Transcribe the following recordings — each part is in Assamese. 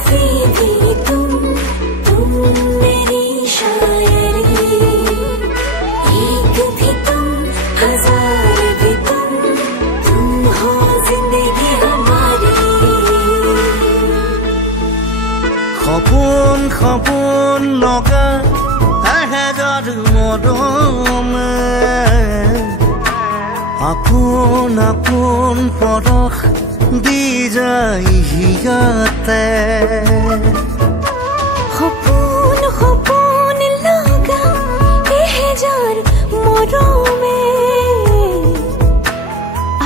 काफी थी तुम मेरी शायरी एक भी तुम हजार भी तुम हो जिंदगी हमारी সপোন সপোন লগা এহেজাৰ মৰমে আপোন আপোন পৰশ দি যায় হিয়াতে সপোন সপোন লগা এহেজাৰ মৰমে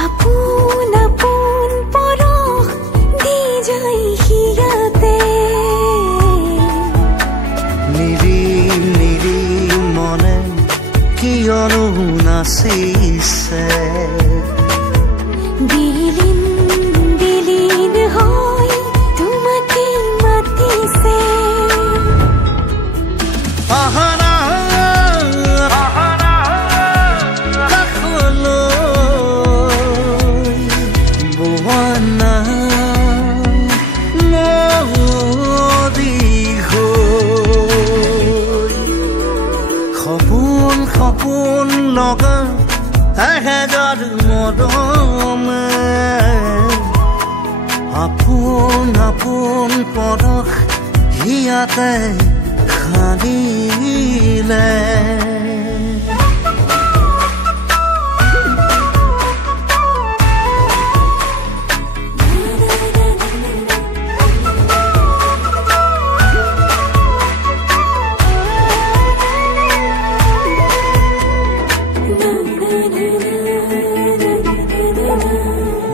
আপোন আপোন পৰশ দি যায় হিয়াতে নিৰিম নিৰিম মনে কিয়নো নাচিছে বিলীন বিলীন হৈ তোমাকে মাতিছে আহানা কাষলৈ বোৱানা নদী হৈ সপোন সপোন লগা এহেজাৰ মৰমে আপোন আপোন পৰশ হিয়াতে খানিলে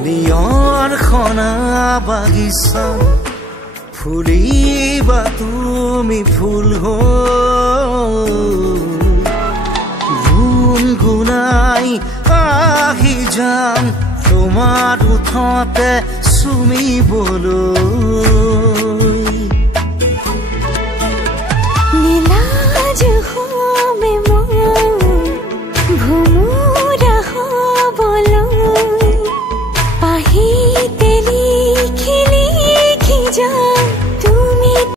নিয়ৰ খনা বাগিচা ফুলিবা তুমি ফুল গুণগুণাই আহি যাম তোমাৰ ওঠতে চুমিবলৈ